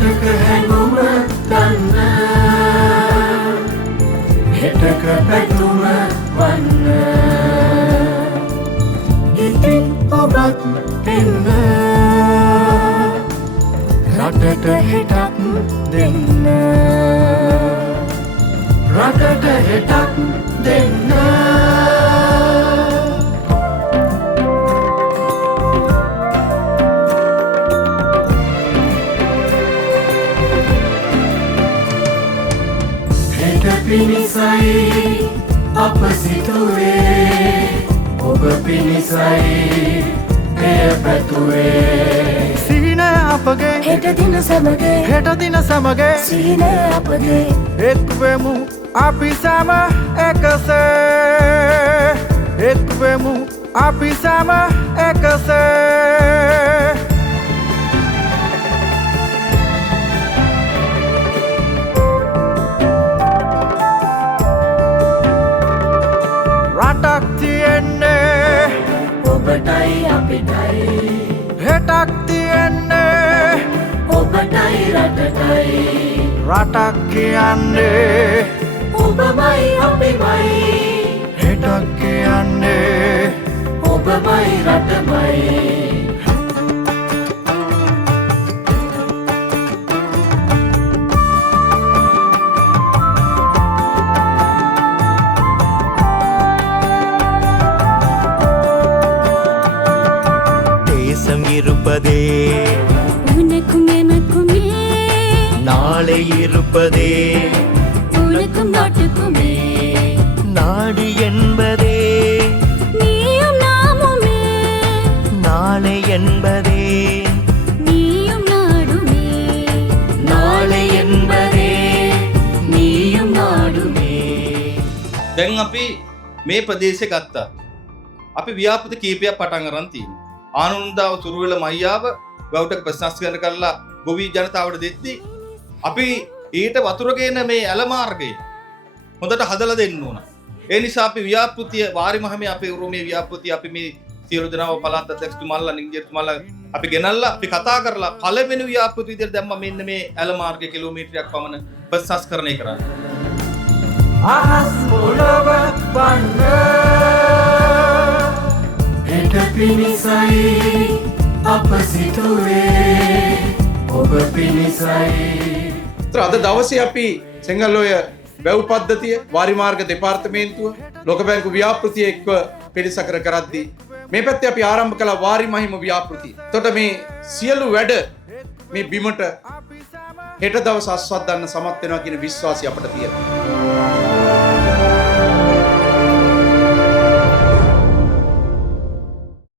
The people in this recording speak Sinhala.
රටක හැඟුම ගන්න හෙටක පැතුම වන්න ඉතින් ඔබත් එන්න රටට හෙටක් දෙන්න රටට හෙටක් දෙන්න පිනිසයි අප සිතුවේ ඔබ පිනිසයි එය පැතුවේ සිහින අපගේ හෙට දින සමගේ හෙට දින සමගේ සිහින අපගේ එක්වෙමු අපි සම එකසේ එක්වෙමු අපි සම එකසේ රටක් තියෙන්නේ ඔබටයි අපිටයි හෙටක් තියෙන්නේ ඔබටයි රටටයි රටක් කියන්නේ ඔබමයි අපිමයි හෙටක් කියන්නේ ඔබමයි රටමයි இருப்பதே உனக்கும் எனக்குமே நாளை இருப்பதே உனக்கும் நாட்டுக்குமே நாடு என்பதே நீயும் நாமுமே நாளை என்பதே நீயும் நாடுமே நாளை என்பதே நீயும் நாடுமே දැන් අපි මේ ප්‍රදේශය ගත්තා. අපි ව්‍යාපෘති කීපයක් පටන් අරන් තියෙනවා. ආනන්දාව සුරුවෙල මයියාව ගවුටක ප්‍රශස්තිකරණය කරලා ගොවි ජනතාවට දෙද්දී අපි ඊට වතුර ගේන මේ ඇල මාර්ගය හොඳට හදලා දෙන්න ඕන. ඒ නිසා අපි ව්‍යාපෘතිය වාරි මහමේ අපේ උරුමේ ව්‍යාපෘතිය අපි මේ සියලු දෙනාව පළාත් අධ්‍යක්ෂතුමාලා නිංජිතුමාලා අපි ගෙනල්ලා අපි කතා කරලා පළවෙනි ව්‍යාපෘතිය විදිහට දැම්මා මෙන්න මේ ඇල මාර්ගය කිලෝමීටරයක් පමණ ප්‍රශස්තිකරණය කරන්න. අහස් පොළව වන්න හෙට පිනිසයි අප සිතුවේ ඔබ පිනිසයි අද දවසේ අපි සෙංගල්ලෝය වැව් පද්ධතිය වාරි මාර්ග දෙපාර්තමේන්තුව ලෝක බැංකු ව්‍යාපෘතිය එක්ව පිළිසකර කරද්දී මේ පැත්තේ අපි ආරම්භ කළ වාරි මහිම ව්‍යාපෘතිය. එතකොට මේ සියලු වැඩ මේ බිමට හෙට දවස් අස්වද්දන්න සමත් වෙනවා කියන විශ්වාසය අපිට තියෙනවා.